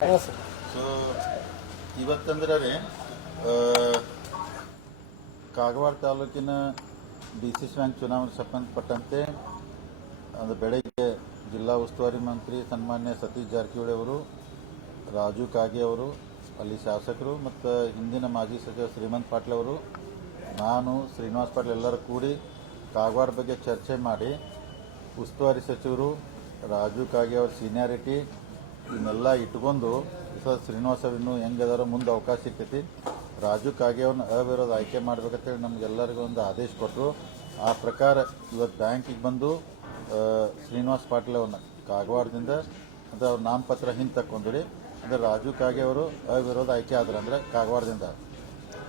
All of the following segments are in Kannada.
ಸೊ ಇವತ್ತಂದ್ರೆ ರೀ ಕಾಗವಾಡ ತಾಲೂಕಿನ ಡಿಸಿಸಿ ಬ್ಯಾಂಕ್ ಚುನಾವಣೆ ಸಂಬಂಧಪಟ್ಟಂತೆ ಅದು ಬೆಳಗ್ಗೆ ಜಿಲ್ಲಾ ಉಸ್ತುವಾರಿ ಮಂತ್ರಿ ಸನ್ಮಾನ್ಯ ಸತೀಶ್ ಜಾರಕಿಹೊಳಿ ಅವರು, ರಾಜು ಕಾಗೆ ಅವರು, ಅಲ್ಲಿ ಶಾಸಕರು ಮತ್ತು ಹಿಂದಿನ ಮಾಜಿ ಸಚಿವ ಶ್ರೀಮಂತ್ ಪಾಟೀಲ್ ಅವರು, ನಾನು ಶ್ರೀನಿವಾಸ್ ಪಾಟೀಲ್ ಎಲ್ಲರೂ ಕೂಡಿ ಕಾಗವಾಡ ಬಗ್ಗೆ ಚರ್ಚೆ ಮಾಡಿ ಉಸ್ತುವಾರಿ ಸಚಿವರು ರಾಜು ಕಾಗೆ ಅವ್ರ ಸೀನಿಯಾರಿಟಿ ಇವನ್ನೆಲ್ಲ ಇಟ್ಕೊಂಡು ಶ್ರೀನಿವಾಸ್ ಅವ್ರು ಇನ್ನೂ ಹೆಂಗದಾರೋ ಮುಂದೆ ಅವಕಾಶ ಸಿಗ್ತೈತಿ. ರಾಜು ಕಾಗೆ ಅವ್ರನ್ನ ಅವಿರೋಧ ಆಯ್ಕೆ ಮಾಡ್ಬೇಕಂತೇಳಿ ನಮಗೆಲ್ಲರಿಗೂ ಒಂದು ಆದೇಶ ಕೊಟ್ಟರು. ಆ ಪ್ರಕಾರ ಇವತ್ತು ಬ್ಯಾಂಕಿಗೆ ಬಂದು ಶ್ರೀನಿವಾಸ್ ಪಾಟೀಲ್ ಅವ್ರನ್ನ ಕಾಗವಾಡದಿಂದ ಅಂದರೆ ಅವ್ರ ನಾಮಪತ್ರ ಹಿಂದೆ ತಕ್ಕೊಂಡ್ರಿ. ಅಂದರೆ ರಾಜು ಕಾಗೆ ಅವರು ಅವಿರೋಧ ಆಯ್ಕೆ ಆದ್ರೆ ಅಂದರೆ ಕಾಗವಾಡದಿಂದ.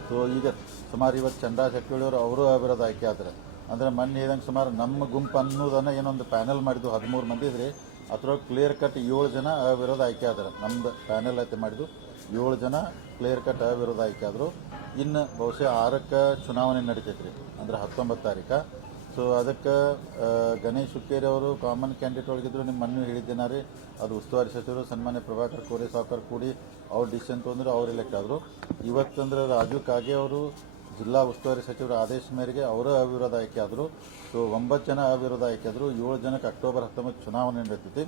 ಸೊ ಈಗ ಸುಮಾರು ಇವತ್ತು ಚಂದ್ರಾ ಜಾರಕಿಹೊಳಿ ಅವರು ಅವಿರೋಧ ಆಯ್ಕೆ ಆದ್ರೆ ಅಂದರೆ ಮೊನ್ನೆ ಹೇಳಿದಂಗೆ ಸುಮಾರು ನಮ್ಮ ಗುಂಪು ಅನ್ನೋದನ್ನು ಏನೊಂದು ಪ್ಯಾನೆಲ್ ಮಾಡಿದ್ದು 13 ಮಂದಿ ಇದ್ರಿ. ಅದ್ರೊಳಗೆ ಕ್ಲಿಯರ್ ಕಟ್ 7 ಜನ ಅವಿರೋಧ ಆಯ್ಕೆ ಆದ್ರೆ ನಮ್ದು ಪ್ಯಾನೆಲ್ ಐತೆ ಮಾಡಿದ್ದು 7 ಜನ ಕ್ಲಿಯರ್ ಕಟ್ ಅವಿರೋಧ ಆಯ್ಕೆ ಆದರು. ಇನ್ನು ಬಹುಶಃ 6ಕ್ಕೆ ಚುನಾವಣೆ ನಡೀತೈತ್ರಿ, ಅಂದರೆ 19 ತಾರೀಕು. ಸೊ ಅದಕ್ಕೆ ಗಣೇಶ್ ಹುಕ್ಕೇರಿ ಅವರು ಕಾಮನ್ ಕ್ಯಾಂಡಿಡೇಟ್ ಒಳಗಿದ್ರು. ನಿಮ್ಮ ಮೊನ್ನೆ ಹೇಳಿದ್ದೇನೆ ರೀ, ಅದು ಉಸ್ತುವಾರಿ ಸಚಿವರು ಸನ್ಮಾನ್ಯ ಪ್ರಭಾಕರ್ ಕೋರೆ ಸಾವ್ಕರ್ ಕೂಡಿ ಅವ್ರು ಡಿಸಿಷನ್ ತೊಂದರೆ ಅವ್ರು ಎಲೆಕ್ಟ್ ಆದರು. ಇವತ್ತಂದ್ರೆ ರಾಜು ಕಾಗೆ ಅವರು ಜಿಲ್ಲಾ ಉಸ್ತುವಾರಿ ಸಚಿವರ ಆದೇಶ ಮೇರೆಗೆ ಅವರು ಅವಿರೋಧ ಆಯ್ಕೆ ಆದರು. ಸೊ 9 ಜನ ಅವಿರೋಧ ಆಯ್ಕೆ ಆದರು. 7 ಜನಕ್ಕೆ ಅಕ್ಟೋಬರ್ 19 ಚುನಾವಣೆ ನಡೀತೈತಿ.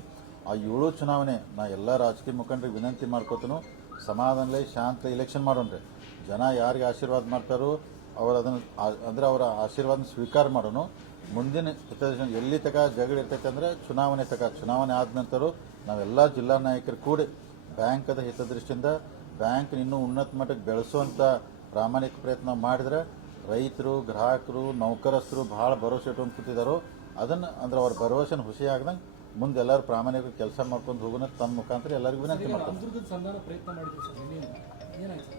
ಆ 7 ಚುನಾವಣೆ ನಾ ಎಲ್ಲ ರಾಜಕೀಯ ಮುಖಂಡರಿಗೆ ವಿನಂತಿ ಮಾಡ್ಕೋತನು, ಸಮಾಧಾನಲೇ ಶಾಂತ ಇಲೆಕ್ಷನ್ ಮಾಡೋಣ್ರಿ. ಜನ ಯಾರಿಗೆ ಆಶೀರ್ವಾದ ಮಾಡ್ತಾರೋ ಅವರು ಅದನ್ನು ಅಂದರೆ ಅವರ ಆಶೀರ್ವಾದ ಸ್ವೀಕಾರ ಮಾಡೋಣ. ಮುಂದಿನ ಎಲ್ಲಿ ತಕ ಜಗಳ ಇರ್ತೈತೆ ಅಂದರೆ ಚುನಾವಣೆ ಆದ ನಂತರ ನಾವೆಲ್ಲ ಜಿಲ್ಲಾ ನಾಯಕರು ಕೂಡಿ ಬ್ಯಾಂಕದ ಹಿತದೃಷ್ಟಿಯಿಂದ ಬ್ಯಾಂಕ್ ಇನ್ನೂ ಉನ್ನತ ಮಟ್ಟಕ್ಕೆ ಬೆಳೆಸುವಂಥ ಪ್ರಾಮಾಣಿಕ ಪ್ರಯತ್ನ ಮಾಡಿದ್ರೆ ರೈತರು, ಗ್ರಾಹಕರು, ನೌಕರಸ್ಥರು ಭಾಳ ಭರವಸೆ ಇಟ್ಕೊಂಡು ಕೂತಿದ್ದಾರೋ ಅದನ್ನು ಅಂದ್ರೆ ಅವ್ರ ಭರವಸೆನ ಹುಸಿ ಆಗದಂಗೆ ಮುಂದೆ ಎಲ್ಲರೂ ಪ್ರಾಮಾಣಿಕ ಕೆಲಸ ಮಾಡ್ಕೊಂಡು ಹೋಗೋಣ ತಮ್ಮ ಮುಖಾಂತರ ಎಲ್ಲರಿಗೂ ವಿನಂತಿ ಮಾಡ್ತಾರೆ.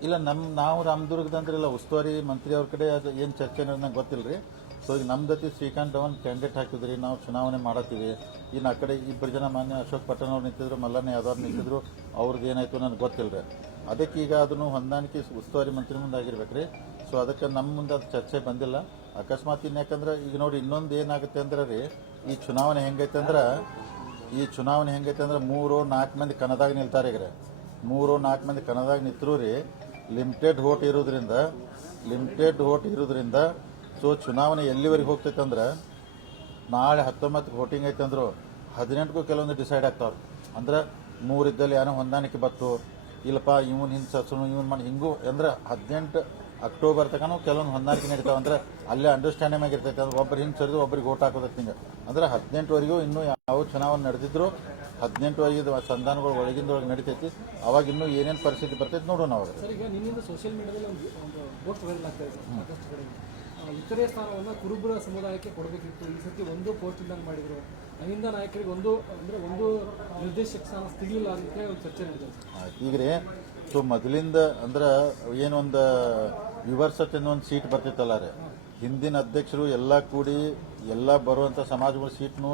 ಇಲ್ಲ ನಾವು ರಾಮದುರ್ಗದಂದ್ರೆ ಇಲ್ಲ ಉಸ್ತುವಾರಿ ಮಂತ್ರಿ ಅವ್ರ ಕಡೆ ಅದು ಏನು ಚರ್ಚೆ ಅನ್ನೋದು ನಂಗೆ ಗೊತ್ತಿಲ್ಲ ರೀ. ಸೊ ಈಗ ನಮ್ಮ ಜೊತೆ ಶ್ರೀಕಾಂತ್ ಧವನ್ ಕ್ಯಾಂಡಿಡೇಟ್ ಹಾಕಿದ್ರಿ, ನಾವು ಚುನಾವಣೆ ಮಾಡತ್ತೀವಿ. ಇನ್ನು ಆ ಕಡೆ 2 ಜನ ಮಾನ್ಯ ಅಶೋಕ್ ಪಟ್ಟಣ್ ಅವ್ರು ನಿಂತಿದ್ರು, ಮಲ್ಲಣ್ಣ ಯಾದವ್ ನಿಂತಿದ್ರು. ಅವ್ರದ್ದು ಏನಾಯ್ತು ನನಗೆ ಗೊತ್ತಿಲ್ಲ ರೀ. ಅದಕ್ಕೆ ಈಗ ಅದನ್ನು ಹೊಂದಾಣಿಕೆ ಉಸ್ತುವಾರಿ ಮಂತ್ರಿ ಮುಂದೆ ಆಗಿರ್ಬೇಕು ರೀ. ಸೊ ಅದಕ್ಕೆ ನಮ್ಮ ಮುಂದೆ ಅದು ಚರ್ಚೆ ಬಂದಿಲ್ಲ. ಅಕಸ್ಮಾತ್ ಯಾಕಂದ್ರೆ ಈಗ ನೋಡಿ ಇನ್ನೊಂದು ಏನಾಗುತ್ತೆ ಅಂದ್ರೆ ರೀ, ಈ ಚುನಾವಣೆ ಹೆಂಗೈತೆ ಅಂದ್ರೆ 3-4 ಮಂದಿ ಕಣದಾಗ ನಿಲ್ತಾರೆ. ಈಗ 3-4 ಮಂದಿ ಕಣದಾಗ ನಿಂತರೂ ರೀ ಲಿಮಿಟೆಡ್ ವೋಟ್ ಇರೋದ್ರಿಂದ ಸೊ ಚುನಾವಣೆ ಎಲ್ಲಿವರೆಗೆ ಹೋಗ್ತೈತೆ ಅಂದ್ರೆ ನಾಳೆ 19ಕ್ಕೆ ವೋಟಿಂಗ್ ಐತೆ ಅಂದ್ರು 18ಕ್ಕೂ ಕೆಲವೊಂದು ಡಿಸೈಡ್ ಆಗ್ತಾವ್ರು. ಅಂದ್ರೆ 3 ಇದ್ದಲ್ಲಿ ಏನೋ ಹೊಂದಾಣಿಕೆ ಬತ್ತು, ಇಲ್ಲಪ್ಪ ಇವನ್ ಹಿಂಗೆ ಸಸ್ನು ಇವನ್ ಮಾಡಿ ಹಿಂಗೂ ಅಂದ್ರೆ 18 ಅಕ್ಟೋಬರ್ ತನಕ ಕೆಲವೊಂದು ಹೊಂದಾಣಿಕೆ ನಡೀತಾವೆ. ಅಂದ್ರೆ ಅಲ್ಲೇ ಅಂಡರ್ಸ್ಟ್ಯಾಂಡಿಂಗ್ ಆಗಿರ್ತೈತೆ. ಅಂದ್ರೆ ಒಬ್ಬರು ಹಿಂಗೆ ಸರಿದು ಒಬ್ಬರಿಗೆ ವೋಟ್ ಹಾಕೋದಕ್ಕೆ ಹಿಂಗೆ ಅಂದ್ರೆ 18ವರೆಗೂ ಇನ್ನೂ ಯಾವ ಚುನಾವಣೆ ನಡೆದಿದ್ರು 18ವರೆಗೆ ಸಂಧಾನಗಳು ಒಳಗಿಂದೊಳಗೆ ನಡೀತೈತಿ. ಅವಾಗ ಇನ್ನೂ ಏನೇನು ಪರಿಸ್ಥಿತಿ ಬರ್ತೈತೆ ನೋಡೋಣ. ಅವಾಗ ಸೋಷಿಯಲ್ ಮೀಡಿಯಾದಲ್ಲಿ ಒಂದು ಪೋಸ್ಟ್ ವೈರಲ್ ಆಗ್ತಾ ಇದೆ. ಸಾಕಷ್ಟು ಕಡೆ ಇತರೆ ಸ್ಥಾನವನ್ನು ಕುರುಬರ ಸಮುದಾಯಕ್ಕೆ ಕೊಡಬೇಕಿತ್ತು. ಈ ಸತಿ ಒಂದು ಪೋಸ್ಟ್ ಇದ್ದಂಗೆ ಮಾಡಿದ್ರು. ಅಹಿಂದ ನಾಯಕರಿಗೆ ಒಂದು ನಿರ್ದೇಶಕ ಸ್ಥಾನ ಸಿಗಲಿಲ್ಲ ಅಂತ ಒಂದು ಚರ್ಚೆ ನಡೆದಿದೆ. ಈಗ ರೀ ಸೊ ಮೊದಲಿಂದ ಅಂದ್ರೆ ಏನೊಂದು ವಿವರ್ಸತೆ ಒಂದು ಸೀಟ್ ಬರ್ತಿತ್ತಲ್ಲ ರೀ, ಹಿಂದಿನ ಅಧ್ಯಕ್ಷರು ಎಲ್ಲ ಕೂಡಿ ಎಲ್ಲ ಬರುವಂಥ ಸಮಾಜಗಳ ಸೀಟ್ನು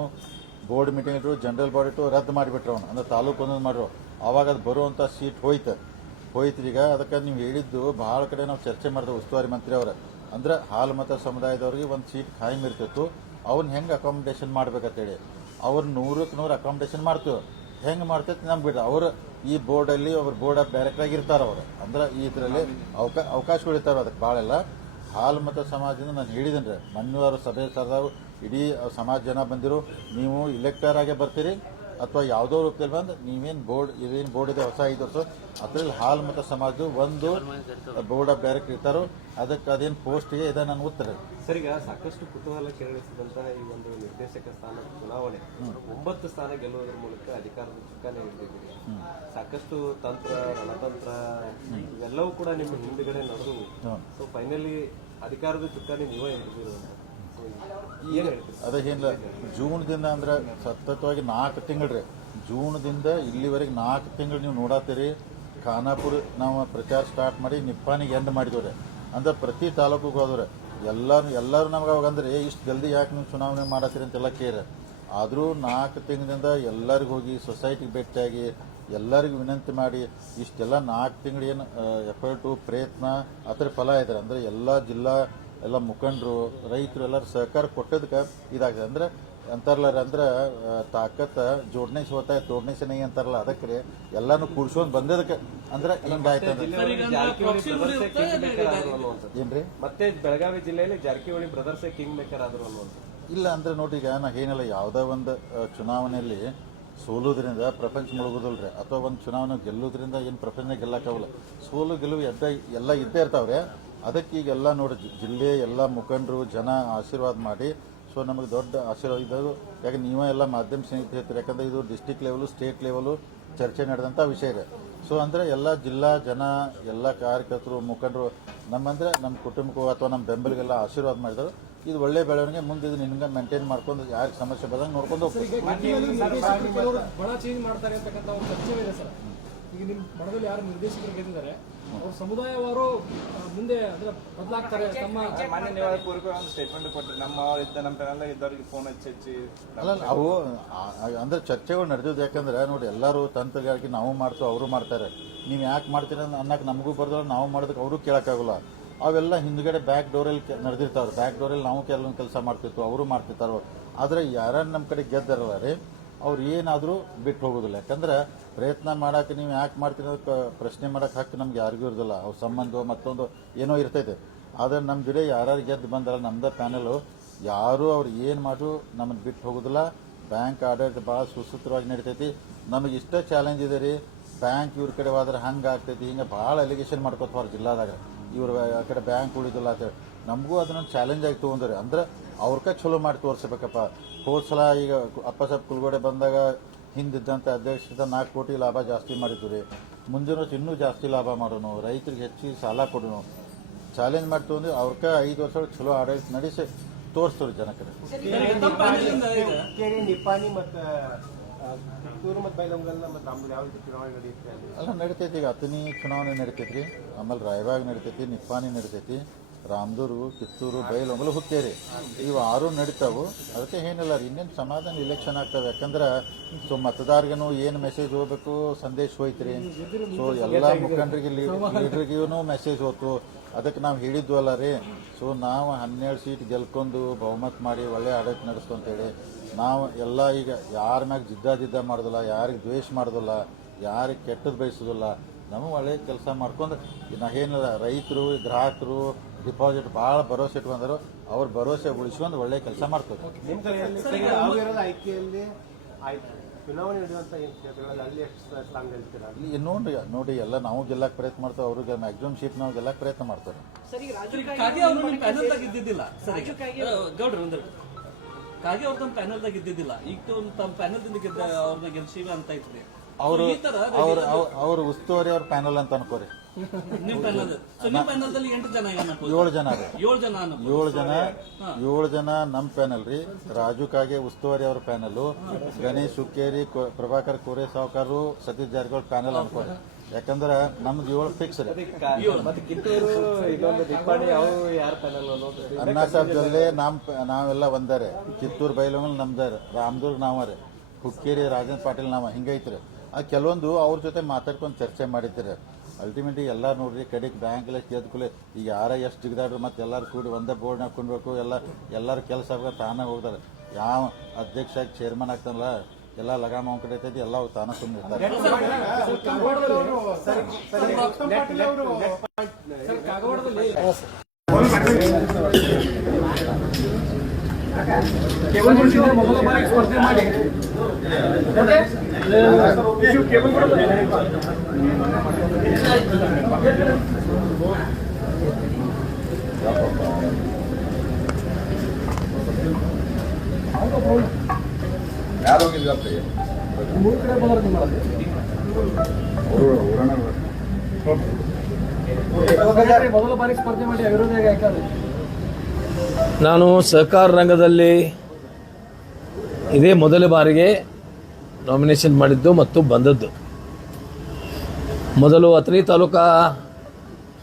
ಬೋರ್ಡ್ ಮೀಟಿಂಗ್ ಇಟ್ಟರು, ಜನರಲ್ ಬಾಡಿ ಇಟ್ಟು ರದ್ದು ಮಾಡಿಬಿಟ್ರು. ಅವನು ಅಂದ್ರೆ ತಾಲೂಕು ಒಂದೊಂದು ಮಾಡ್ರು. ಆವಾಗ ಅದು ಬರುವಂಥ ಸೀಟ್ ಹೋಯ್ತು ಈಗ. ಅದಕ್ಕೆ ನೀವು ಹೇಳಿದ್ದು ಭಾಳ ಕಡೆ ನಾವು ಚರ್ಚೆ ಮಾಡಿದ್ವಿ ಉಸ್ತುವಾರಿ ಮಂತ್ರಿ ಅವರ. ಅಂದ್ರೆ ಹಾಲು ಮತ ಸಮುದಾಯದವ್ರಿಗೆ ಒಂದು ಸೀಟ್ ಖಾಯಂ ಇರ್ತಿತ್ತು. ಅವ್ನ ಹೆಂಗೆ ಅಕಾಮಿಡೇಷನ್ ಮಾಡ್ಬೇಕಂತೇಳಿ ಅವ್ರು 100ಕ್ಕೆ 100 ಅಕಾಮಿಡೇಷನ್ ಮಾಡ್ತೀವಿ. ಹೆಂಗೆ ಮಾಡ್ತೈತಿ ನಮ್ಗೆ ಬಿಡ್ರಿ. ಅವರು ಈ ಬೋರ್ಡಲ್ಲಿ ಅವ್ರ ಬೋರ್ಡ್ ಆಫ್ ಡೈರೆಕ್ಟರ್ ಆಗಿರ್ತಾರೆ. ಅವರು ಅಂದ್ರೆ ಇದರಲ್ಲಿ ಅವಕಾಶಗಳು ಇರ್ತಾವೆ. ಅದಕ್ಕೆ ಭಾಳೆಲ್ಲ ಹಾಲು ಮತ ಸಮಾಜದಿಂದ ನಾನು ಹೇಳಿದ್ದೇನೆ ರೀ, ಮೊನ್ನೆಯವರು ಸಭೆ ಸರ್ದಾರು ಇಡೀ ಸಮಾಜ ಜನ ಬಂದಿರು. ನೀವು ಇಲೆಕ್ಟರ್ ಆಗೇ ಬರ್ತೀರಿ ಅಥವಾ ಯಾವುದೋ ರೂಪದಲ್ಲಿ ಬಂದು ನೀವೇನು ಇದೇನು ಬೋರ್ಡ್ ಇದೆ ಹೊಸ 5 ವರ್ಷ ಅದರಲ್ಲಿ ಹಾಲು ಮತ ಸಮಾಜ ಒಂದು ಬೋರ್ಡ್ ಆಫ್ ಡೈರೆಕ್ಟರ್ ಇರ್ತಾರೋ ಅದಕ್ಕೆ ಅದೇನು ಪೋಸ್ಟ್ಗೆ ಇದೆ ನನ್ನ ಉತ್ತರ. ಸರ್, ಈಗ ಸಾಕಷ್ಟು ಕುತೂಹಲ ಕೆರಳಿಸಿದಂತಹ ಈ ಒಂದು ನಿರ್ದೇಶಕ ಸ್ಥಾನ ಚುನಾವಣೆ 9 ಸ್ಥಾನ ಗೆಲ್ಲುವುದರ ಮೂಲಕ ಅಧಿಕಾರದ ಚುಕ್ಕಾನೆ ಹಿಡಿದಿದ್ದೀರಿ. ಸಾಕಷ್ಟು ತಂತ್ರ, ರಣತಂತ್ರ ಇವೆಲ್ಲವೂ ಕೂಡ ನಿಮ್ಮ ಹಿಂದುಗಡೆ ನಡೆದು ಸೊ ಫೈನಲಿ ಅಧಿಕಾರದ ಚುಕ್ಕಾನೆ ನೀವೇ ಹಿಡಿದಿರೋದು. ಅದೇನಿಲ್ಲ, ಜೂನ್ದಿಂದ ಅಂದ್ರೆ ಸತತವಾಗಿ 4 ತಿಂಗಳು ರೀ. ಜೂನ್ದಿಂದ ಇಲ್ಲಿವರೆಗೆ 4 ತಿಂಗಳು ನೀವು ನೋಡತ್ತೀರಿ. ಖಾನಾಪುರ ನಾವು ಪ್ರಚಾರ ಸ್ಟಾರ್ಟ್ ಮಾಡಿ ನಿಪ್ಪಾಣಿಗೆ ಎಂಡ್ ಮಾಡಿದವ್ರೆ. ಅಂದ್ರೆ ಪ್ರತಿ ತಾಲೂಕಿಗೆ ಹೋದವ್ರೆ. ಎಲ್ಲರೂ ನಮ್ಗೆ ಅವಾಗ ಅಂದ್ರೆ ಇಷ್ಟು ಜಲ್ದಿ ಯಾಕೆ ನೀವು ಚುನಾವಣೆ ಮಾಡತ್ತೀರಿ ಅಂತೆಲ್ಲ ಕೇರ. ಆದರೂ 4 ತಿಂಗಳಿಂದ ಎಲ್ಲರಿಗೂ ಹೋಗಿ ಸೊಸೈಟಿಗೆ ಭೇಟಿಯಾಗಿ ಎಲ್ಲರಿಗೂ ವಿನಂತಿ ಮಾಡಿ ಇಷ್ಟೆಲ್ಲ 4 ತಿಂಗಳು ಏನು ಎಫರ್ಟು ಪ್ರಯತ್ನ ಅದರ ಫಲ ಇದ್ದಾರೆ. ಅಂದರೆ ಎಲ್ಲ ಜಿಲ್ಲಾ ಎಲ್ಲ ಮುಖಂಡರು, ರೈತರು ಎಲ್ಲರೂ ಸಹಕಾರ ಕೊಟ್ಟದಕ್ಕೆ ಇದಾಗಿದೆ. ಅಂದರೆ ಅಂತಾರಲ್ಲ ಅಂದ್ರೆ ತಾಕತ್ ಜೋಡಣೆ से होता है तोड़ने से नहीं ಅಂತಾರಲ್ಲ ಅದಕ್ಕೆ ರೀ ಎಲ್ಲಾನು ಕೂಡ್ಸ್ಕೊಂಡ್ ಬಂದದಕ್ಕೆ ಅಂದ್ರೆ ಹಿಂಗಾಯ್ತು ಏನ್ರಿ. ಮತ್ತೆ ಬೆಳಗಾವಿ ಜಿಲ್ಲೆಯಲ್ಲಿ ಜಾರಕಿಹೊಳಿ ಬ್ರದರ್ಸ್ ಕಿಂಗ್ ಮೇಕರ್ ಆದ್ರು ಅನ್ನುವಂಥದ್ದು. ಇಲ್ಲ ಅಂದ್ರೆ ನೋಡಿ, ಈಗ ನಾ ಏನಿಲ್ಲ, ಯಾವುದೇ ಒಂದು ಚುನಾವಣೆಯಲ್ಲಿ ಸೋಲುವುದರಿಂದ ಪ್ರಪಂಚ ಮುಳುಗೋದಿಲ್ರಿ, ಅಥವಾ ಒಂದು ಚುನಾವಣೆ ಗೆಲ್ಲೋದ್ರಿಂದ ಏನು ಪ್ರಪಂಚ ಗೆಲ್ಲಕ್ಕಾಗಲ್ಲ. ಸೋಲು ಗೆಲುವು ಎಲ್ಲ ಇದ್ದೇ ಇರ್ತಾವ್ರೆ. ಅದಕ್ಕೆ ಈಗೆಲ್ಲ ನೋಡಿ ಜಿಲ್ಲೆ ಎಲ್ಲ ಮುಖಂಡರು ಜನ ಆಶೀರ್ವಾದ ಮಾಡಿ, ಸೊ ನಮಗೆ ದೊಡ್ಡ ಆಶೀರ್ವಾದ ಇದ್ದರು. ಯಾಕೆ ನೀವೇ ಎಲ್ಲ ಮಾಧ್ಯಮ ಸ್ನೇಹಿತರು ಹೇಳ್ತೀರಿ, ಯಾಕಂದ್ರೆ ಇದು ಡಿಸ್ಟಿಕ್ ಲೆವೆಲು ಸ್ಟೇಟ್ ಲೆವೆಲು ಚರ್ಚೆ ನಡೆದಂಥ ವಿಷಯ ಇದೆ. ಸೊ ಅಂದರೆ ಎಲ್ಲ ಜಿಲ್ಲಾ ಜನ ಎಲ್ಲ ಕಾರ್ಯಕರ್ತರು ಮುಖಂಡರು ನಮ್ಮ ಕುಟುಂಬಕ್ಕೂ ಅಥವಾ ನಮ್ಮ ಬೆಂಬಲಿಗೆಲ್ಲ ಆಶೀರ್ವಾದ ಮಾಡಿದರು. ಇದು ಒಳ್ಳೆ ಬೆಳವಣಿಗೆ. ಮುಂದೆ ಇದು ನಿನ್ಗೆ ಮೇಂಟೈನ್ ಮಾಡ್ಕೊಂಡು ಯಾರಿಗೆ ಸಮಸ್ಯೆ ಬಂದಾಗ ನೋಡ್ಕೊಂಡು ಹೋಗ್ತೀವಿ. ಬಣ ಚೇಂಜ್ ಮಾಡ್ತಾರೆ ಅಂತಕ್ಕಂಥ ಒಂದು ಚರ್ಚೆ ಇದೆ ಸರ್. ಈಗ ನಿಮ್ಮ ಬಣದಲ್ಲಿ ಯಾರು ನಿರ್ದೇಶಕರು ಗೆದ್ದಿದ್ದಾರೆ ಅವ್ರ ಸಮುದಾಯವಾರು ಮುಂದೆ ಅಂದ್ರೆ ಬದಲಾಗ್ತಾರೆ. ತಮ್ಮ ಮಾನ್ಯ ನೀವು ಪೂರ್ವಕ ಒಂದು ಸ್ಟೇಟ್ಮೆಂಟ್ ಕೊಟ್ಟರೆ ನಮ್ಮ ಪ್ಯಾನಲ್ ಇದ್ದವರಿಗೆ ಫೋನ್ ಹಚ್ಚಿ ಅಲ್ಲ, ಅವು ಅಂದ್ರೆ ಚರ್ಚೆಗಳು ನಡೆದಿದ್ದು. ಯಾಕಂದ್ರೆ ನೋಡಿ, ಎಲ್ಲರೂ ತಂತ್ರಗಾರಿಕೆ ನಾವು ಮಾಡ್ತೀವಿ, ಅವರು ಮಾಡ್ತಾರೆ. ನೀವು ಯಾಕೆ ಮಾಡ್ತೀರ ಅನ್ನಕ್ಕೆ ನಮಗೂ ಬರ್ದಲ್ಲ, ನಾವು ಮಾಡೋದಕ್ಕೆ ಅವರು ಕೇಳೋಕ್ಕಾಗಲ್ಲ. ಅವೆಲ್ಲ ಹಿಂದ್ಗಡೆ ಬ್ಯಾಕ್ ಡೋರಲ್ಲಿ ನಡೆದಿರ್ತಾವ್ರೆ. ಬ್ಯಾಕ್ ಡೋರಲ್ಲಿ ನಾವು ಕೆಲವೊಂದು ಕೆಲಸ ಮಾಡ್ತಿರ್ತೀವಿ, ಅವರು ಮಾಡ್ತಿರ್ತಾರೋ. ಆದರೆ ಯಾರನ್ನ ನಮ್ಮ ಕಡೆ ಗೆದ್ದಾರಲ್ಲ ರೀ, ಅವ್ರು ಏನಾದರೂ ಬಿಟ್ಟು ಹೋಗೋದಿಲ್ಲ. ಯಾಕಂದ್ರೆ ಪ್ರಯತ್ನ ಮಾಡೋಕೆ ನೀವು ಯಾಕೆ ಮಾಡ್ತೀರ ಪ್ರಶ್ನೆ ಮಾಡೋಕೆ ಹಕ್ಕು ನಮ್ಗೆ ಯಾರಿಗೂ ಇರೋದಿಲ್ಲ. ಅವ್ರ ಸಂಬಂಧ ಮತ್ತೊಂದು ಏನೋ ಇರ್ತೈತೆ. ಆದರೆ ನಮ್ಮ ಜೊತೆ ಯಾರು ಗೆದ್ದು ಬಂದಾರಲ್ಲ ನಮ್ದು ಪ್ಯಾನಲು, ಯಾರು ಅವ್ರು ಏನು ಮಾಡ್ರು ನಮ್ಮನ್ನು ಬಿಟ್ಟು ಹೋಗೋದಿಲ್ಲ. ಬ್ಯಾಂಕ್ ಆಡಳಿತ ಭಾಳ ಸುಸೂತ್ರವಾಗಿ ನಡೀತೈತಿ. ನಮಗೆ ಇಷ್ಟೇ ಚಾಲೆಂಜ್ ಇದೆ ರೀ, ಬ್ಯಾಂಕ್ ಇವ್ರ ಕಡೆ ಹೋದ್ರೆ ಹಂಗೆ ಆಗ್ತೈತಿ, ಹಿಂಗೆ ಭಾಳ ಅಲಿಗೇಷನ್ ಮಾಡ್ಕೋತಾರೆ ಜಿಲ್ಲಾದಾಗ. ಇವ್ರು ಆ ಕಡೆ ಬ್ಯಾಂಕ್ ಉಳಿದಿಲ್ಲ ಅಂತೇಳಿ ನಮಗೂ ಅದನ್ನೊಂದು ಚಾಲೆಂಜ್ ಆಗಿ ತೊಗೊಂಡ್ರಿ. ಅಂದ್ರೆ ಅವ್ರಕ ಚಲೋ ಮಾಡಿ ತೋರಿಸ್ಬೇಕಪ್ಪ. ಹೋದ ಸಲ ಈಗ ಅಪ್ಪಸಾಬ್ ಕುಲ್ಗೋಡೆ ಬಂದಾಗ ಹಿಂದಿದ್ದಂಥ ಅಧ್ಯಕ್ಷತೆ 4 ಕೋಟಿ ಲಾಭ ಜಾಸ್ತಿ ಮಾಡಿದ್ವಿ ರೀ. ಮುಂದಿನ ಇನ್ನೂ ಜಾಸ್ತಿ ಲಾಭ ಮಾಡೋನು, ರೈತರಿಗೆ ಹೆಚ್ಚಿಗೆ ಸಾಲ ಕೊಡೋನು, ಚಾಲೆಂಜ್ ಮಾಡಿ ತೊಗೊಂಡು ಅವ್ರಕ 5 ವರ್ಷ ಚಲೋ ಆಡಳಿತ ನಡೆಸಿ ತೋರಿಸ್ತೀವಿ ಜನಕ್ಕೆ. ನಿಪ್ಪಾಣಿ ಮತ್ತು ಕಿತ್ತೂರು ಮತ್ತು ಬೈಲಹೊಂಗಲ ಮತ್ತು ರಾಮದುರ್ಗ ಯಾವ ರೀತಿ ಚುನಾವಣೆ ನಡೆಯುತ್ತೆ ಅಲ್ಲ ನಡಿತೈತಿ. ಈಗ ಅತನಿ ಚುನಾವಣೆ ನಡಿತೈತಿ, ಆಮೇಲೆ ರಾಯಬಾಗ್ ನಡಿತೈತಿ, ನಿಪ್ಪಾಣಿ ನಡಿತೈತಿ, ರಾಮದುರ್ಗ, ಕಿತ್ತೂರು, ಬೈಲಹೊಂಗಲ, ಹುಕ್ಕೇರಿ ಇವು 6 ನಡೀತಾವು. ಅದಕ್ಕೆ ಏನಿಲ್ಲ ರೀ, ಇನ್ನೇನು ಸಮಾಧಾನ ಇಲೆಕ್ಷನ್ ಆಗ್ತವೆ. ಯಾಕಂದ್ರೆ ಸೊ ಮತದಾರರಿಗೂ ಏನು ಮೆಸೇಜ್ ಹೋಗ್ಬೇಕು ಸಂದೇಶ ಹೋಯ್ತ್ರಿ. ಸೊ ಎಲ್ಲ ಮುಖಂಡರಿಗೆ ಲೀಡರ್ಗೂ ಮೆಸೇಜ್ ಹೋಯ್ತು. ಅದಕ್ಕೆ ನಾವು ಹೇಳಿದ್ವಲ್ಲ ರೀ, ಸೊ ನಾವು 12 ಸೀಟ್ ಗೆಲ್ಕೊಂಡು ಬಹುಮತ ಮಾಡಿ ಒಳ್ಳೆ ಆಡಳಿತ ನಡೆಸ್ತಂತೇಳಿ ನಾವು ಎಲ್ಲ ಈಗ ಯಾರ ಮ್ಯಾಗ ಜಿದ್ದ ಮಾಡೋದಿಲ್ಲ, ಯಾರಿಗೆ ದ್ವೇಷ ಮಾಡೋದಿಲ್ಲ, ಯಾರಿಗೆ ಕೆಟ್ಟದ್ದು ಬಯಸೋದಿಲ್ಲ. ನಮಗೆ ಒಳ್ಳೆ ಕೆಲಸ ಮಾಡ್ಕೊಂಡು ನಾ ಏನಿಲ್ಲ, ರೈತರು ಗ್ರಾಹಕರು ಡಿಪಾಸಿಟ್ ಭಾಳ ಭರವಸೆ ಇಟ್ಕೊಂಡ್ರು, ಅವ್ರ ಭರವಸೆ ಉಳಿಸ್ಕೊಂಡು ಒಳ್ಳೆ ಕೆಲಸ ಮಾಡ್ತಾರೆ. ನಿಮ್ಮ ಕಡೆಯಲ್ಲಿ ಆಯ್ಕೆಯಲ್ಲಿ ಚುನಾವಣೆ ನಡೆಯುವಂಥ ಏನು ಕ್ಷೇತ್ರಗಳಲ್ಲಿ ಅಲ್ಲಿ ಎಷ್ಟು ಸ್ಥಾನ ಗೆಲ್ತೀರಾ? ನೋಡಿ ಎಲ್ಲ ನಾವು ಗೆಲ್ಲಕ್ಕೆ ಪ್ರಯತ್ನ ಮಾಡ್ತೇವೆ, ಅವ್ರಿಗೆ ಮ್ಯಾಕ್ಸಿಮಮ್ ಸೀಟ್ ನಾವು ಗೆಲ್ಲಕ್ಕೆ ಪ್ರಯತ್ನ ಮಾಡ್ತಾರೆ. ಕಾಗೆ ಅವರು ನಿಮ್ಮ ಪ್ಯಾನಲ್ದಾಗ ಇದ್ದಿದ್ದಿಲ್ಲ ಸರಿ ಗೌಡ್ರು ಒಂದು ಕಾಗೆ ಅವ್ರು ತಮ್ಮ ಪ್ಯಾನಲ್ದಾಗ ಇದ್ದಿದ್ದಿಲ್ಲ. ಈಗ ತಮ್ಮ ಪ್ಯಾನಲ್ದಿಂದ ಗೆದ್ದ ಅವ್ರನ್ನ ಗೆಲ್ಸಿವಿ ಅಂತ ಐತ್ರಿ. ಅವ್ರ ಉಸ್ತುವಾರಿ ಅವ್ರ ಪ್ಯಾನಲ್ ಅಂತ ಅನ್ಕೋರಿ. ನಿಮ್ ಪ್ಯಾನಲ್ ನಿಮ್ ಪ್ಯಾನಲ್ದಲ್ಲಿ 8 ಜನ 7 ಜನ ರೀ. 7 ಜನ ನಮ್ಮ ಪ್ಯಾನಲ್ ರೀ. ರಾಜು ಕಾಗೆ ಉಸ್ತುವಾರಿ ಅವ್ರ ಪ್ಯಾನಲ್, ಗಣೇಶ್ ಹುಕ್ಕೇರಿ, ಪ್ರಭಾಕರ್ ಕೋರೆ ಸಾವ್ಕಾರು, ಸತೀಶ್ ಜಾರಕಿಹೊಳಿ ಪ್ಯಾನಲ್ ಅನ್ಕೋರಿ. ಯಾಕಂದ್ರೆ ನಮ್ದು 7 ಫಿಕ್ಸ್ ರೀ. ಮತ್ತೆ ಕಿತ್ತೂರು ಇನ್ನೊಂದು ನಿಪ್ಪಾಣಿ ಅವು ಯಾರ ಪ್ಯಾನಲ್ ಅನ್ನೋದು ಅಣ್ಣಾ ಸಾಹೇಬ್ ಜೊಲ್ಲೆ ನಾವೆಲ್ಲ ಒಂದಾರೆ. ಕಿತ್ತೂರು ಬೈಲಹೊಂಗಲ ನಮ್ದಾರೆ, ರಾಮದುರ್ಗ ನಾವರೆ, ಹುಕ್ಕೇರಿ ರಾಜೇಂದ್ರ ಪಾಟೀಲ್ ನಾವ, ಹಿಂಗೈತ್ರಿ. ಕೆಲವೊಂದು ಅವ್ರ ಜೊತೆ ಮಾತಾಡ್ಕೊಂಡು ಚರ್ಚೆ ಮಾಡಿದ್ದೀರಿ. ಅಲ್ಟಿಮೇಟ್ಲಿ ಎಲ್ಲ ನೋಡ್ರಿ ಕಡೆಗೆ ಬ್ಯಾಂಕ್ ಎಲ್ಲ ಕೇಳ್ಕೊಳ್ಳಿ. ಈಗ ಯಾರ ಎಷ್ಟು ಜಿಗಿದಾಡ್ರು ಮತ್ತೆ ಎಲ್ಲರೂ ಕೂಡಿ ಒಂದೇ ಬೋರ್ಡ್ ಹಾಕೊಂಡ್ಬೇಕು. ಎಲ್ಲರ ಕೆಲಸ ಆಗ ತಾನಾಗ ಹೋಗ್ತಾರೆ. ಯಾವ ಅಧ್ಯಕ್ಷ ಆಗಿ ಚೇರ್ಮನ್ ಆಗ್ತಾನಲ್ಲ ಎಲ್ಲ ಲಗಾಮ ಅವ್ನ ಕಡೆ ಐತೈತಿ, ಎಲ್ಲ ತಾನ ಸುಮ್ಮನೆ ಇರ್ತಾರೆ. ಮೊದಲ ಬಾರಿ ಸ್ಪರ್ಧೆ ಮಾಡಿ ಯಾರು ಹೋಗಿದ್ರಪ್ಪ? 3 ಕಡೆ ಬರೋದು ಮಾಡೋದು. ಮೊದಲ ಬಾರಿ ಸ್ಪರ್ಧೆ ಮಾಡಿ ಅವಿರೋಧಿಯಾಗಿ ಆಯ್ಕೆ. ನಾನು ಸಹಕಾರ ರಂಗದಲ್ಲಿ ಇದೇ ಮೊದಲ ಬಾರಿಗೆ ನಾಮಿನೇಷನ್ ಮಾಡಿದ್ದು ಮತ್ತು ಬಂದದ್ದು. ಮೊದಲು ಅಥಣಿ ತಾಲೂಕಾ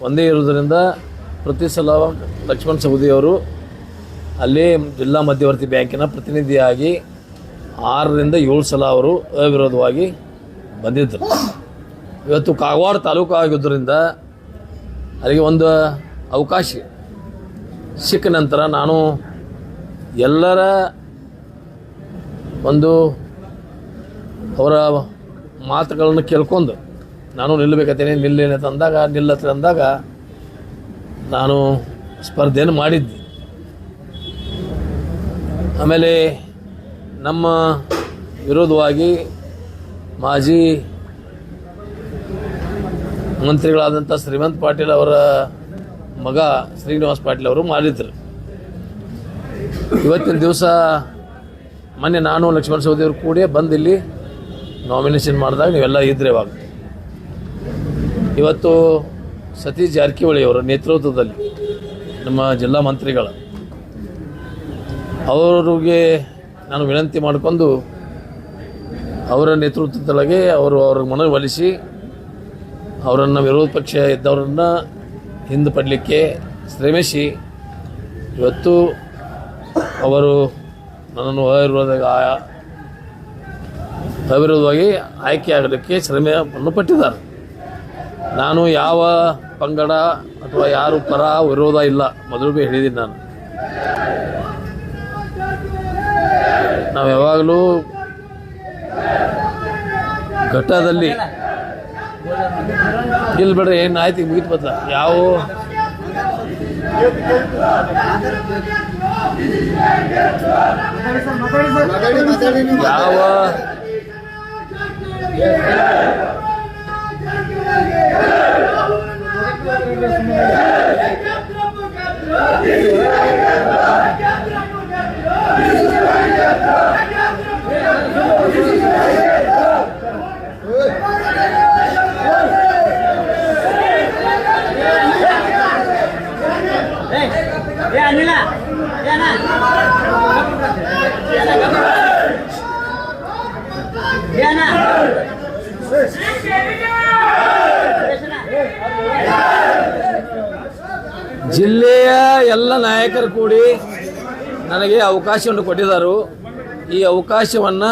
ಒಂದೇ ಇರುವುದರಿಂದ ಪ್ರತಿ ಸಲ ಲಕ್ಷ್ಮಣ್ ಸವದಿಯವರು ಅಲ್ಲಿ ಜಿಲ್ಲಾ ಮಧ್ಯವರ್ತಿ ಬ್ಯಾಂಕಿನ ಪ್ರತಿನಿಧಿಯಾಗಿ 6ರಿಂದ 7 ಸಲ ಅವರು ಅವಿರೋಧವಾಗಿ ಬಂದಿದ್ದರು. ಇವತ್ತು ಕಾಗವಾಡ ತಾಲೂಕು ಆಗಿದ್ದರಿಂದ ಅಲ್ಲಿಗೆ ಒಂದು ಅವಕಾಶ ಸಿಕ್ಕ ನಂತರ ನಾನು ಎಲ್ಲರ ಒಂದು ಅವರ ಮಾತುಗಳನ್ನು ಕೇಳ್ಕೊಂಡು ನಾನು ನಿಲ್ಲಬೇಕತ್ತೇನೆ ನಿಲ್ಲೇನೆ ತಂದಾಗ ನಿಲ್ಲತ್ತೆ ಅಂದಾಗ ನಾನು ಸ್ಪರ್ಧೆಯನ್ನು ಮಾಡಿದ್ದೆ. ಆಮೇಲೆ ನಮ್ಮ ವಿರೋಧವಾಗಿ ಮಾಜಿ ಮಂತ್ರಿಗಳಾದಂಥ ಶ್ರೀಮಂತ್ ಪಾಟೀಲ್ ಅವರ ಮಗ ಶ್ರೀನಿವಾಸ್ ಪಾಟೀಲ್ ಅವರು ಮಾಡಿದ್ರು. ಇವತ್ತಿನ ದಿವಸ ಮೊನ್ನೆ ನಾನು ಲಕ್ಷ್ಮಣ ಸವದಿ ಅವರು ಕೂಡಿ ಬಂದು ಇಲ್ಲಿ ನಾಮಿನೇಷನ್ ಮಾಡಿದಾಗ ನೀವೆಲ್ಲ ಇದ್ರೆ ಇವಾಗ ಇವತ್ತು ಸತೀಶ್ ಜಾರಕಿಹೊಳಿ ಅವರ ನೇತೃತ್ವದಲ್ಲಿ ನಮ್ಮ ಜಿಲ್ಲಾ ಮಂತ್ರಿಗಳ ಅವರಿಗೆ ನಾನು ವಿನಂತಿ ಮಾಡಿಕೊಂಡು ಅವರ ನೇತೃತ್ವದೊಳಗೆ ಅವ್ರ ಮನವೊಲಿಸಿ ಅವರನ್ನು ವಿರೋಧ ಪಕ್ಷ ಇದ್ದವರನ್ನು ಹಿಂದೆ ಪಡಲಿಕ್ಕೆ ಶ್ರಮಿಸಿ ಇವತ್ತು ಅವರು ನನ್ನನ್ನು ಅವಿರೋಧವಾಗಿ ಆಯ್ಕೆಯಾಗಲಿಕ್ಕೆ ಶ್ರಮವನ್ನು ಪಟ್ಟಿದ್ದಾರೆ. ನಾನು ಯಾವ ಪಂಗಡ ಅಥವಾ ಯಾರು ಪರ ವಿರೋಧ ಇಲ್ಲ, ಮೊದಲು ಹೇಳಿದ್ದೀನಿ ನಾನು. ನಾವು ಯಾವಾಗಲೂ ಘಟ್ಟದಲ್ಲಿ ಇಲ್ಲಿ ಬಿಡ್ರಿ ಏನು ಆಯ್ತು ಈಗ ಮುಗಿತು ಬತ್ತ ಯಾವ ಯಾವ ಜಿಲ್ಲೆಯ ಎಲ್ಲ ನಾಯಕರು ಕೂಡಿ ನನಗೆ ಅವಕಾಶವನ್ನು ಕೊಟ್ಟಿದ್ದಾರೆ. ಈ ಅವಕಾಶವನ್ನು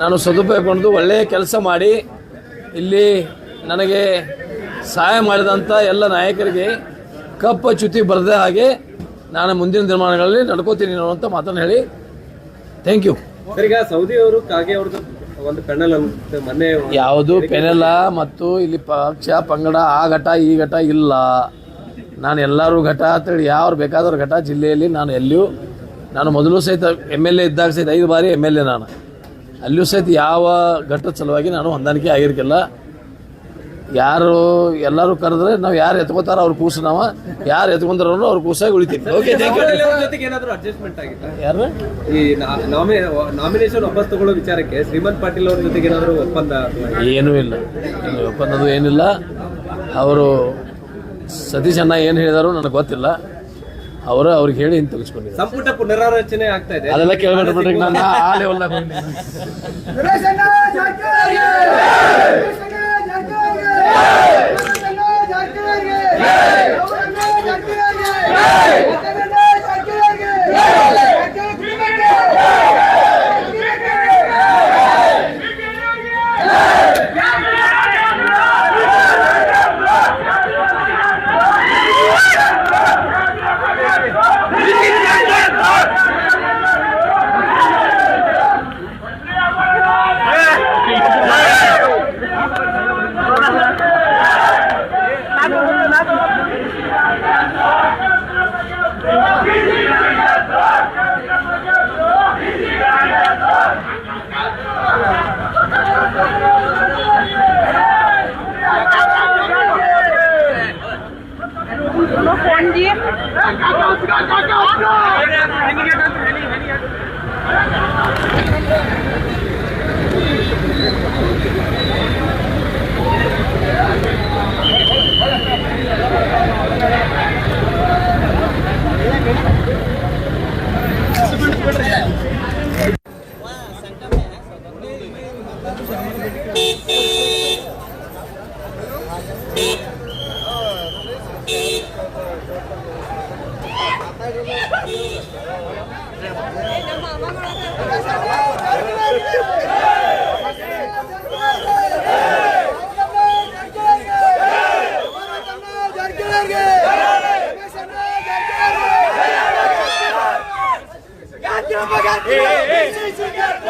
ನಾನು ಸದುಪಯೋಗಗೊಂಡು ಒಳ್ಳೆಯ ಕೆಲಸ ಮಾಡಿ ಇಲ್ಲಿ ನನಗೆ ಸಹಾಯ ಮಾಡಿದಂಥ ಎಲ್ಲ ನಾಯಕರಿಗೆ ಕಪ್ಪ ಚ್ಯುತಿ ಬರದೆ ಹಾಗೆ ನಾನು ಮುಂದಿನ ದಿನಮಾನಗಳಲ್ಲಿ ನಡ್ಕೋತೀನಿ ಅನ್ನುವಂಥ ಮಾತನ್ನು ಹೇಳಿ ಥ್ಯಾಂಕ್ ಯು. ಸರ್, ಈಗ ಸೌದಿ ಅವರು ಕಾಗೆ ಅವ್ರದ್ದು ಒಂದು ಪೆನಲ್ ಅಂತ ಮೊನ್ನೆ ಯಾವುದು ಪೆನಲ್ಲ ಮತ್ತು ಇಲ್ಲಿ ಪಕ್ಷ ಪಂಗಡ ಆ ಘಟ ಈ ಘಟ ಇಲ್ಲ. ನಾನು ಎಲ್ಲರೂ ಘಟ ಅಂತೇಳಿ ಯಾರು ಬೇಕಾದವ್ರ ಘಟ ಜಿಲ್ಲೆಯಲ್ಲಿ ನಾನು ಎಲ್ಲಿಯೂ ನಾನು ಮೊದಲು ಸಹಿತ MLA ಇದ್ದಾಗ ಸಹಿತ 5 ಬಾರಿ MLA ನಾನು ಅಲ್ಲಿಯೂ ಸಹಿತ ಯಾವ ಘಟ್ಟದ ಸಲುವಾಗಿ ನಾನು ಹೊಂದಾಣಿಕೆ ಆಗಿರ್ಕಿಲ್ಲ. ಯಾರು ಎಲ್ಲರೂ ಕರೆದ್ರೆ ನಾವು ಯಾರು ಎತ್ಕೋತಾರೋ ಅವ್ರ ಕೂಸು ನಾವು ಯಾರು ಎತ್ಕೊಂತಾರೋ ಅವ್ರ ಕೂಸಾಗಿ ಉಳಿತೀವಿ. Okay, thank you. ಜೊತೆಗೆ ಏನಾದರೂ ಅಡ್ಜಸ್ಟ್ಮೆಂಟ್ ಆಗಿತ್ತಾ ಯಾರು ಈ ನಾಮಿನೇಷನ್ ವಾಪಸ್ ತಗೊಳ್ಳೋ ವಿಚಾರಕ್ಕೆ ಶ್ರೀಮಂತ್ ಪಾಟೀಲ್ ಅವ್ರ ಜೊತೆಗೆ ಏನಾದರೂ ಒಪ್ಪಂದ? ಏನೂ ಇಲ್ಲ, ಒಪ್ಪಂದದು ಏನಿಲ್ಲ. ಅವರು ಸತೀಶ್ ಅಣ್ಣ ಏನು ಹೇಳಿದಾರೋ ನನಗೆ ಗೊತ್ತಿಲ್ಲ. ಅವ್ರಿಗೆ ಹೇಳಿ ಹಿಂಗೆ ತೆಗೆಸ್ಕೊಂಡಿದ್ದಾರೆ. ಸಂಪುಟ ಪುನರಾರಚನೆ ಆಗ್ತಾ ಇದೆ, ಅದೆಲ್ಲ ಕೇಳ್ಬಿಟ್ರೆ ನಾನು ಆ ಲೆವೆಲ್ನಾಗ ಹೋಗಿದ್ದೀನಿ. Hey, hey, hey.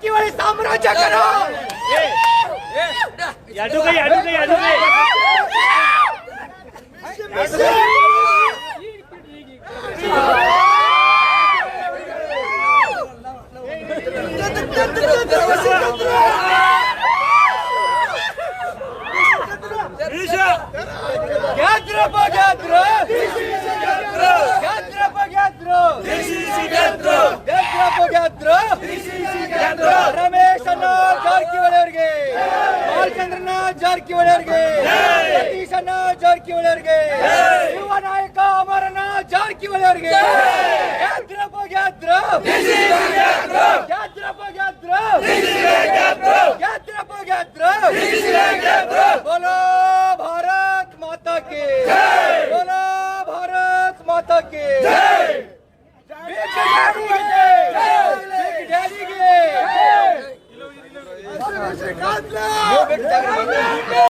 Jarkiholi ಸಾಮ್ರಾಜ್ಯಕರು Ramesh ಅಣ್ಣ ಜಾರಕಿಹೊಳಿ ಅವರಿಗೆ, ಬಾಲಚಂದ್ರನ ಜಾರಕಿಹೊಳಿ ಅವರಿಗೆ, ಸತೀಶ್ ಅಣ್ಣ ಜಾರಕಿಹೊಳಿ ಅವರಿಗೆ, ಯುವ ನಾಯಕ ಅಮರಣ್ಣ ಜಾರಕಿಹೊಳಿ ಅವರಿಗೆ बोलो भारत माता की, बोलो भारत माता की, बिग डैडी के